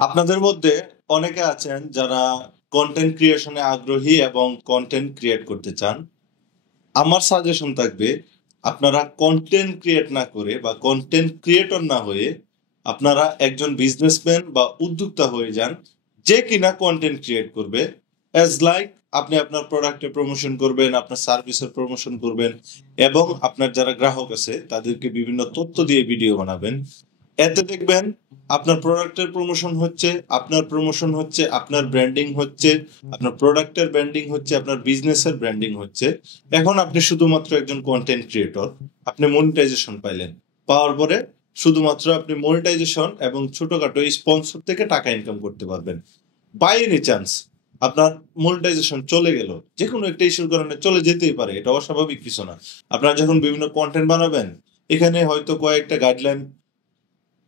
আপনাদের মধ্যে অনেকে আছেন যারা কন্টেন্ট ক্রিয়েশনে আগ্রহী এবং কন্টেন্ট ক্রিয়েট করতে চান। আমার সাজেশন থাকবে আপনারা কন্টেন্ট ক্রিয়েট না করে বা কন্টেন্ট ক্রিয়েটর না হয়ে আপনারা একজন বিজনেসম্যান বা উদ্যোক্তা হয়ে যান যে কিনা কন্টেন্ট ক্রিয়েট করবে। অ্যাজ লাইক আপনি আপনার প্রোডাক্টের প্রমোশন করবেন, আপনার সার্ভিসের প্রমোশন করবেন এবং আপনার যারা গ্রাহক আছে তাদেরকে বিভিন্ন তথ্য দিয়ে ভিডিও বানাবেন। এতে দেখবেন আপনার প্রোডাক্টের প্রমোশন হচ্ছে, আপনার প্রমোশন হচ্ছে, আপনার ব্র্যান্ডিং হচ্ছে, আপনার প্রোডাক্টের ব্র্যান্ডিং হচ্ছে, আপনার বিজনেসের ব্র্যান্ডিং হচ্ছে। এখন আপনি শুধুমাত্র একজন কন্টেন্ট ক্রিয়েটর, আপনি মনিটাইজেশন পাইলেন, পাওয়ার পরে শুধুমাত্র আপনি মনিটাইজেশন এবং ছোটখাটো স্পন্সর থেকে টাকা ইনকাম করতে পারবেন। বাই এনি চান্স আপনার মনিটাইজেশন চলে গেল, যে কোনো একটা ইস্যুর কারণে চলে যেতেই পারে, এটা অস্বাভাবিক কিছু না। আপনারা যখন বিভিন্ন কন্টেন্ট বানাবেন, এখানে হয়তো কয়েকটা গাইডলাইন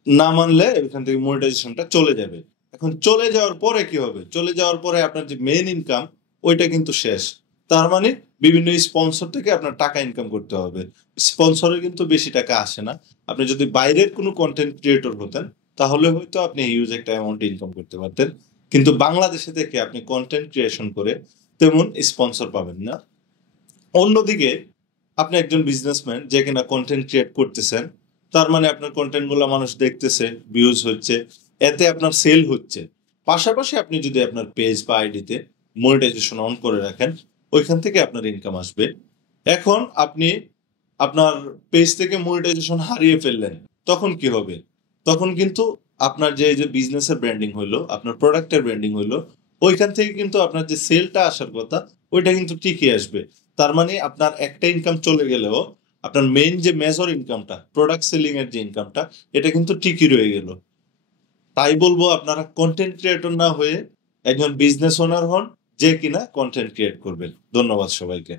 না মানলে এখান থেকে মনিটাইজেশনটা চলে যাবে। এখন চলে যাওয়ার পরে কি হবে? চলে যাওয়ার পরে আপনার যে মেইন ইনকাম ওইটা কিন্তু শেষ। তার মানে বিভিন্ন স্পন্সর থেকে আপনার টাকা ইনকাম করতে হবে। স্পন্সরে কিন্তু বেশি টাকা আসে না। আপনি যদি বাইরের কোনো কন্টেন্ট ক্রিয়েটর হতেন তাহলে হয়তো আপনি হিউজ একটা অ্যামাউন্ট ইনকাম করতে পারতেন। কিন্তু বাংলাদেশে থেকে আপনি কন্টেন্ট ক্রিয়েশন করে তেমন স্পন্সর পাবেন না। অন্যদিকে আপনি একজন বিজনেসম্যান যে কিনা কন্টেন্ট ক্রিয়েট করতেছেন, তার মানে আপনার কন্টেন্ট গুলো মানুষ দেখতেছে, ভিউজ হচ্ছে, এতে আপনার সেল হচ্ছে। পাশাপাশি আপনি যদি আপনার পেজ বা আইডিতে মনিটাইজেশন অন করে রাখেন, ওইখান থেকে আপনার ইনকাম আসবে। এখন আপনি আপনার পেজ থেকে মনিটাইজেশন হারিয়ে ফেললেন, তখন কি হবে? তখন কিন্তু আপনার যে এই যে বিজনেসের ব্র্যান্ডিং হইলো, আপনার প্রোডাক্টের ব্র্যান্ডিং হইলো, ওইখান থেকে কিন্তু আপনার যে সেলটা আসার কথা ওইটা কিন্তু ঠিকই আসবে। তার মানে আপনার একটা ইনকাম চলে গেলেও আপনার মেইন যে মেজর ইনকামটা, প্রোডাক্ট সেলিং এর যে ইনকামটা, এটা কিন্তু ঠিকই রয়ে গেল। তাই বলবো আপনারা কন্টেন্ট ক্রিয়েটর না হয়ে একজন বিজনেস ওনার হন যে কিনা কন্টেন্ট ক্রিয়েট করবেন। ধন্যবাদ সবাইকে।